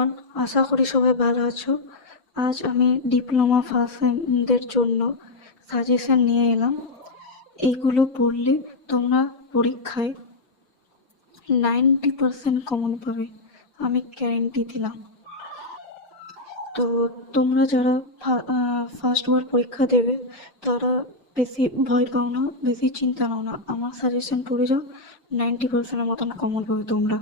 Everyone, আশা করি সবাই ভালো আছো। আজ আমি ডিপ্লোমা ফার্স্ট সেমদের জন্য সাজেশন নিয়ে এলাম। এইগুলো পড়লে তোমরা পরীক্ষায় 90% কমন পাবে, আমি গ্যারেন্টি দিলাম। তো তোমরা যারা ফার্স্ট বার পরীক্ষা দেবে তারা বেশি ভয় পাও না, বেশি চিন্তা নাও না, আমার সাজেশন পড়ে যাও, 90%-এর মতন কমন পাবে তোমরা।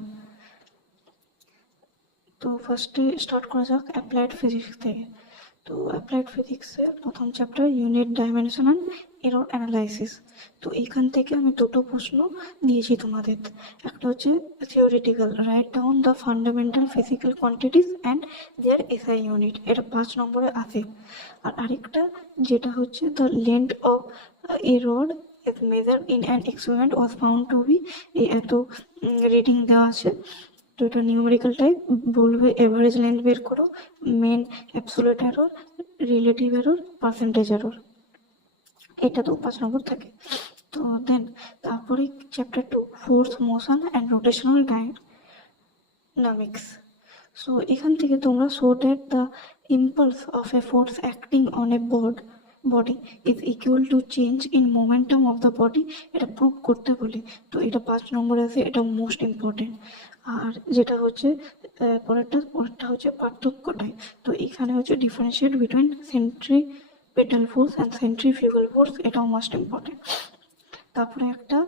তো ফার্স্টে স্টার্ট করা যাক অ্যাপ্লাইড ফিজিক্স থেকে। তো অ্যাপ্লাইড ফিজিক্সের প্রথম chapter unit dimension and error analysis. তো এইখান থেকে আমি দুটো প্রশ্ন দিয়েছি তোমাদের। একটা হচ্ছে theoretical, write down the fundamental physical quantities and their SI unit, এটা 5 নম্বরে আসে। আর আরেকটা যেটা হচ্ছে the length of a rod is measured in an experiment was found to be, এত রিডিং দেওয়া আছে। তো এটা নিউমেরিক্যাল টাইপ, বলবে এভারেজ লেন্থ বের করো, mean absolute error, relative error, percentage error, এটা তো 5 নম্বর থাকে। তো দেন তারপরে chapter 2 force, motion and rotational dynamics. So এখান থেকে তোমরা show that the impulse of a force acting on a body is equal to change in momentum of the body, এটা প্রুভ করতে বলি। তো এটা 5 নম্বরে আছে, এটা মোস্ট ইম্পর্টেন্ট। আর যেটা হচ্ছে পরেরটা হচ্ছে পার্থক্যটাই। তো এখানে হচ্ছে differentiate between centripetal force and centrifugal force, এটাও মোস্ট ইম্পর্টেন্ট। তারপরে একটা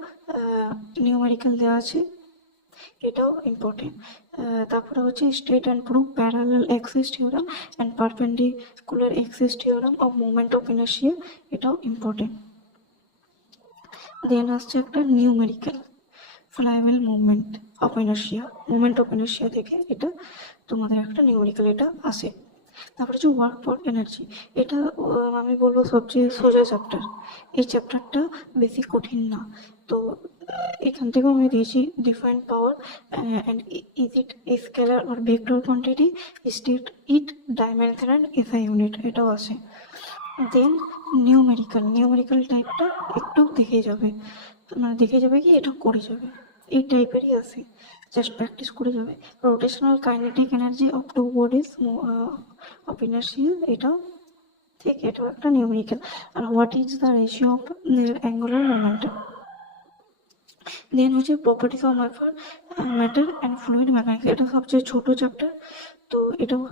নিউমেরিক্যাল দেওয়া আছে, এটাও ইম্পর্টেন্ট। তারপরে হচ্ছে state and prove parallel Axis theorem and perpendicular Axis theorem of moment of inertia, এটাও ইম্পর্টেন্ট। দেন আসছে একটা নিউমেরিক্যাল, ফ্লাইওয়েল মুভমেন্ট অফ ইনার্শিয়া থেকে এটা তোমাদের একটা নিউমেরিক্যাল এটা আসে। তারপরে হচ্ছে ওয়ার্ক ফর এনার্জি, এটা আমি বলবো সবচেয়ে সোজা চ্যাপ্টার, এই চ্যাপ্টারটা বেশি কঠিন না। তো এখান থেকেও আমি দিয়েছি define power and is it scalar or vector quantity, state it, dimension and SI unit, এটাও আছে। দেন নিউমেরিক্যাল টাইপটা একটু দেখে যাবে কি এটা করে যাবে, এই টাইপেরই আছে, জাস্ট প্র্যাকটিস করে যাবে। Rotational kinetic energy of two bodies of inertia, এটাও ঠিক, এটাও একটা নিউমেরিক্যাল। আর what is the ratio of angular momentum. Then হচ্ছে properties of matter and fluid mechanics, এটা সবচেয়ে ছোট চ্যাপ্টার, তো এটাও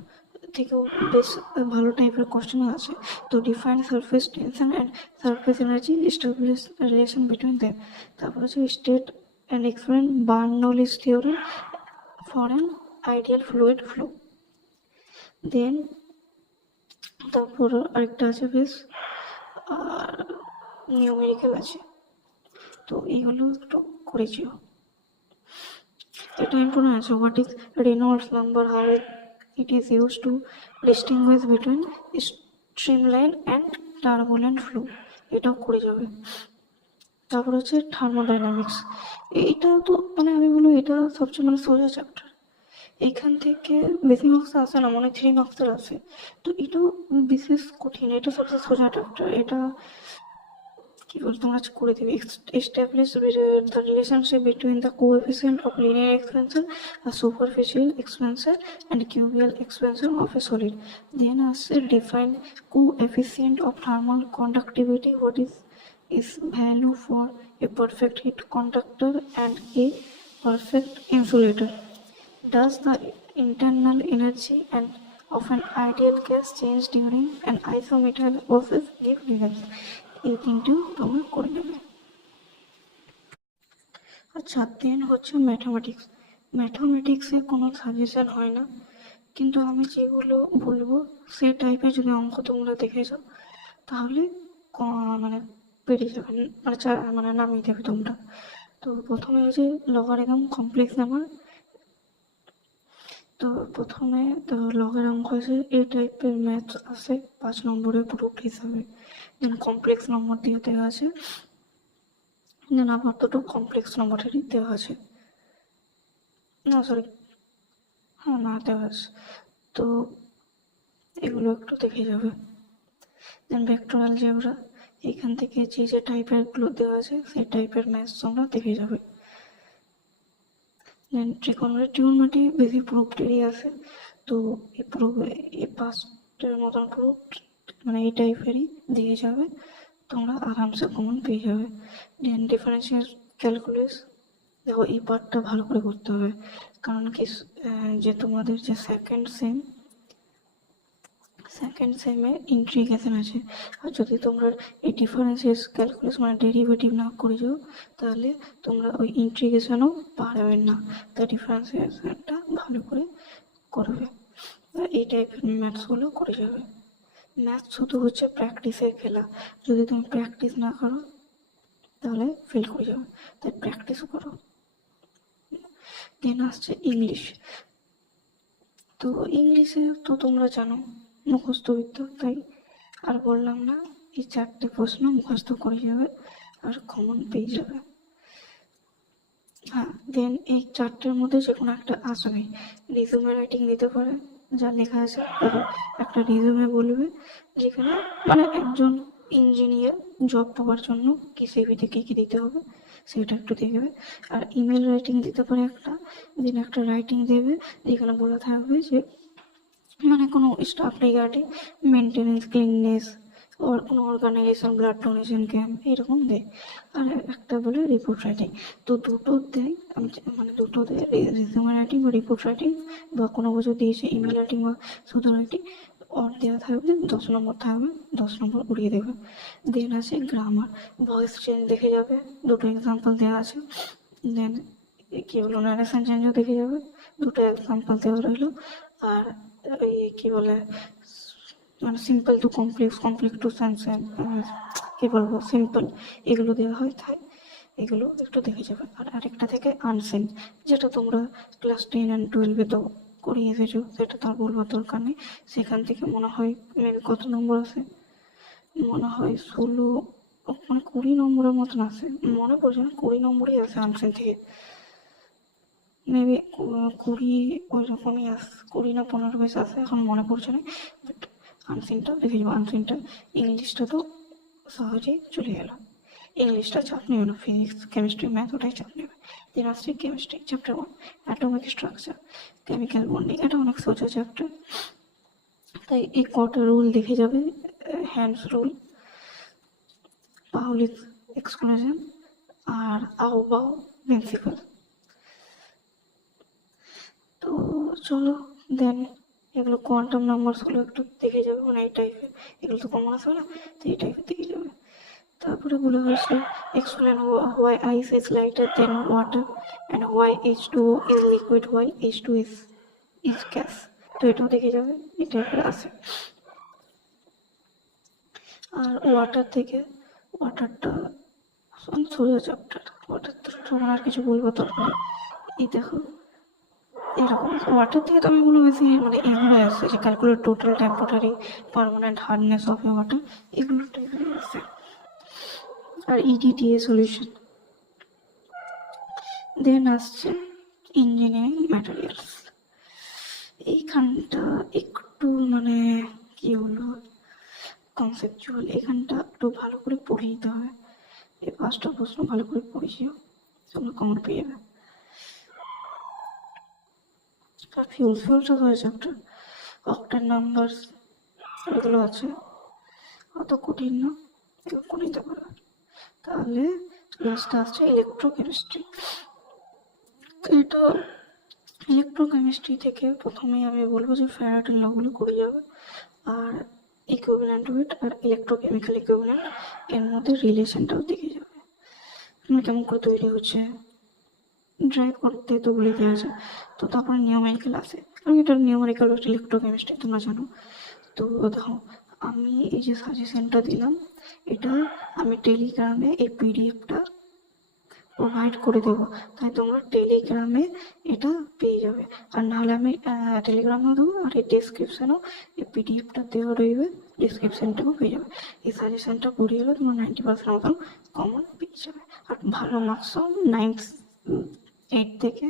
থেকেও বেশ ভালো টাইপের কোশ্চেন আছে। তো define surface tension and surface energy, establish relation between them. তারপর হচ্ছে state and explain Bernoulli's theorem for an ideal fluid flow. Then তারপর আরেকটা আছে বেশ আর নিউমেরিক্যাল আছে, তো এইগুলো একটু করেছিও। এটা ইম্পর্টেন্ট আছে, what is Reynolds number, how it is used to distinguish between streamline and turbulent flow, এটাও করে যাবে। তারপর হচ্ছে থার্মোডাইনামিক্স, এইটা তো মানে আমি বলবো এটা সবচেয়ে সোজা চ্যাপ্টার, এখান থেকে বেশি মার্কস আসে না, মানে 3 মার্কসের আসে। তো এটাও বিশেষ কঠিন, এটা সবচেয়ে সোজা চ্যাপ্টার, এটা কি বলতো তোমরা করে দেবে। Establish the relationship between the coefficient of linear expansion আর superficial expansion and cubical expansion of a solid. Then আসছে define coefficient of thermal conductivity, what is value for a perfect heat conductor and a perfect insulator. Does the internal energy and of an ideal gas change during an isometric process? Give results. এই তিনটেও তোমরা করে নেবে। আচ্ছা, দেন হচ্ছে ম্যাথামেটিক্সে কোনো suggestion হয় না, কিন্তু আমি যেগুলো বলবো সে টাইপের যদি অঙ্ক তোমরা দেখে যাও তাহলে মানে পেরিয়ে যাবে, মানে নামিয়ে দেবে তোমরা। তো প্রথমে হচ্ছে লগারিদম কমপ্লেক্স নাম্বার, তো প্রথমে তো লগের অঙ্ক আছে, এই টাইপের ম্যাথ আসে 5 নম্বরের প্রুফ হিসাবে। দেন কমপ্লেক্স নম্বর দিয়ে দেওয়া আছে, দেন আবার দুটো কমপ্লেক্স নম্বরেরই দেওয়া আছে, না সরি হ্যাঁ না দেওয়া আছে, তো এগুলো একটু দেখে যাবে। দেন ভেক্টর অ্যালজেব্রা, এখান থেকে যে টাইপের গুলো দেওয়া আছে সেই টাইপের ম্যাথ তোমরা দেখে যাবে। দেন ট্রিগোনোমেট্রি বেশি প্রুফ টেরি আছে, তো এই পুরো এই পাঁচটার মতন পুরো মানে এই টাইপেরই দিয়ে যাবে, তোমরা আরামসে কমন পেয়ে যাবে। দেন ডিফারেন্সিয়াল ক্যালকুলাস, দেখো এই পার্টটা ভালো করে করতে হবে, কারণ কি যে তোমাদের যে সেকেন্ড সেমে ইন্টিগ্রেশন আছে, আর যদি তোমরা এই ডিফারেন্সিয়াল ক্যালকুলাস মানে ডেরিভেটিভ না করে যাও তাহলে তোমরা ওই ইন্টিগ্রেশনও পারবে না। তাই ডিফারেন্সিয়েশনটা ভালো করে করবে, এই টাইপের ম্যাথসগুলো করে যাবে। ম্যাথ শুধু হচ্ছে প্র্যাকটিসের খেলা, যদি তুমি প্র্যাকটিস না করো তাহলে ফেল করে যাবে, তাই প্র্যাকটিস করো। দেন আসছে ইংলিশ। তো ইংলিশে তো তোমরা জানো মুখস্থ বিদ্যা, তাই আর বললাম না, এই 4টে প্রশ্ন মুখস্থ করে যাবে আর কমন পেয়ে যাবে। হ্যাঁ, দেন এই 4টের মধ্যে যে কোনো একটা আসবে। রিজুমে রাইটিং দিতে পারে, যা লেখা আছে একটা রিজুমে বলবে, যেখানে মানে একজন ইঞ্জিনিয়ার জব পাওয়ার জন্য কি সিভিতে কী কী দিতে হবে সেটা একটু দেখবে। আর ইমেল রাইটিং দিতে পারে একটা, দিন একটা রাইটিং দেবে যেখানে বলা থাকবে যে মানে কোনো স্টাফ রিগার্ডিং মেনটেনেন্স, ক্লিননেস, ওর কোনো অর্গানাইজেশন, ব্লাড ডোনেশন ক্যাম্প এরকম দেয়। আর একটা বলে রিপোর্ট রাইটিং। তো দুটো দেয়, মানে দুটো দেয়, রিজিউমে রাইটিং বা রিপোর্ট রাইটিং, বা কোনো বছর দিয়েছে ইমেল রাইটিং বা শুধু রাইটিং, ওর দেওয়া থাকবে 10 নম্বর থাকবে, 10 নম্বর উড়িয়ে দেবে। দেন আছে গ্রামার, ভয়েস চেঞ্জ দেখে যাবে, দুটো এক্সাম্পল দেওয়া আছে। দেন কী বলো নারেশন চেঞ্জও দেখে যাবে, দুটো এক্সাম্পল দেওয়া রইলো। আর এই কী বলে মানে simple to complex, complex to সেন্সেন, কী বলবো সিম্পল, এগুলো দেওয়া হয়, তাই এগুলো একটু দেখে যাবে। আর আরেকটা থেকে আনসেন, যেটা তোমরা ক্লাস 10 অ্যান্ড 12-এ তো করিয়ে এসেছো, সেটা তার বলবার দরকার নেই। সেখান থেকে মনে হয় মেবি কত নম্বর আছে, মনে হয় 16 মানে 20 নম্বরের মতন আসে, মনে পড়ছে না, 20 নম্বরই আসে আনসেন থেকে, মেবি 20 ওই রকমই 20 না 15 বেশ আসে, এখন মনে পড়ছে না। বাট আনসিনটা দেখে যাবো। আনসিনটা ইংলিশটা তো সহজেই চলে গেল, ইংলিশটা চাপ নেবে না, ফিজিক্স, কেমিস্ট্রি, ম্যাথ ওটাই চাপ নেবে। দেন আসছে chemistry chapter 1, atomic structure, chemical bonding, এটা অনেক সোজা চ্যাপ্টার, তাই এই কটা রুল দেখে যাবে। হ্যান্ডস রুল, পাউলিস এক্সক্লুশন, আর আউবাউ প্রিন্সিপাল। তো চলো দেন এগুলো কোয়ান্টাম নাম্বারসগুলো একটু দেখে যাবে, মানে এই টাইপের, এগুলো তো কমন আসবে না, তো এই টাইপের দেখে যাবে। তারপরে বলা হয়েছিল explain why ice is lighter than water and why H2O is liquid, why H2 is gas. তো এটাও দেখে যাবে, এই টাইপের আছে। আর ওয়াটার থেকে, ওয়াটারটা সোজা চ্যাপ্টার, ওয়াটার তো তোমার আর কিছু বলবো তো, এই দেখো এরকম ওয়াটার থেকে তো আমি বলবো বেশি মানে এগুলো আসছে যে calculate total temporary permanent hardness of a water, এগুলো টাইপের আসছে। আর EDTA সলিউশন। দেন আসছে ইঞ্জিনিয়ারিং ম্যাটেরিয়ালস, এইখানটা একটু মানে কি বলবো কনসেপচুয়াল, এখানটা একটু ভালো করে পড়ে নিতে হবে। এই 5টা প্রশ্ন ভালো করে পড়েছিও, তোমরা কমন পেয়ে যাবে। আর ফিউলসটা হয়েছে একটা অক্টেন নাম্বার, এগুলো আছে, অত কঠিন না, এগুলো করে নিতে পারবে। তাহলে লাস্টে আসছে ইলেকট্রোকেমিস্ট্রি। এটা ইলেকট্রোকেমিস্ট্রি থেকে প্রথমেই আমি বলবো যে ফ্যারাডের লগুলো করে যাবে, আর ইকুইভ্যালেন্ট ওয়েট আর ইলেকট্রোকেমিক্যাল ইকুইভ্যালেন্ট এর মধ্যে রিলেশনটাও দেখে যাবে, মানে কেমন করে তৈরি হচ্ছে, ড্রাইভ করতে তো বলে দেওয়া আছে। তো তারপরে নিউমেরিক্যাল আসে, কারণ এটা নিউমেরিক্যাল ইলেকট্রোকেমিস্ট্রি তোমরা জানো। তো দেখো আমি এই যে সাজেশনটা দিলাম, এটা আমি টেলিগ্রামে এই পিডিএফটা প্রোভাইড করে দেবো, তাই তোমরা টেলিগ্রামে এটা পেয়ে যাবে। আর নাহলে আমি টেলিগ্রামেও দেবো, আর এই ডেসক্রিপশানেও এই পিডিএফটা দেওয়া রইবে, ডেসক্রিপশানটাও পেয়ে যাবে। এই সাজেশনটা পড়ে গেলে তোমার 90% মতন কমন পেয়ে যাবে, আর ভালো মার্কসও 8 থেকে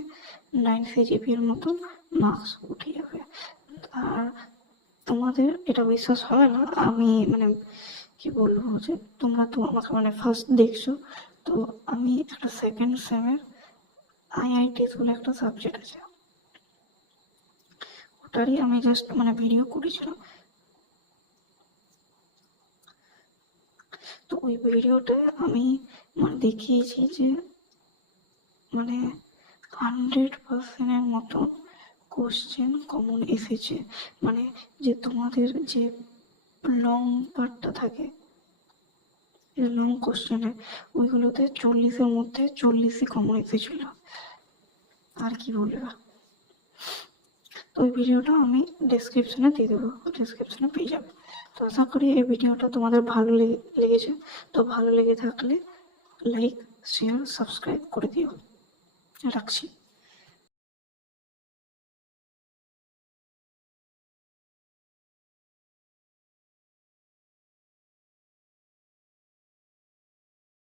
9 CGPA-র মতন মার্কস উঠে যাবে। আর তোমাদের এটা বিশ্বাস হবে না, আমি মানে কি বলবো যে তোমরা তো আমাকে মানে ফার্স্ট দেখছো, তো আমি একটা সেকেন্ড সেমের IITs বলে একটা সাবজেক্ট আছে, ওটারই আমি জাস্ট মানে ভিডিও করেছিলাম। তো ওই ভিডিওতে আমি মানে দেখিয়েছি যে মানে 100%-এর মতো কোশ্চেন কমন এসেছে, মানে যে তোমাদের যে লং পার্টটা থাকে লং কোশ্চেনে, ওইগুলোতে 40-এর মধ্যে 40ই কমন এসেছিল। আর কি বলবে। তো ওই ভিডিওটা আমি ডেসক্রিপশনে দিয়ে দেবো, ডেসক্রিপশনে পেয়ে যাবে। তো আশা করি এই ভিডিওটা তোমাদের ভালো লেগেছে। তো ভালো লেগে থাকলে লাইক, শেয়ার, সাবস্ক্রাইব করে দিও। রাখছি।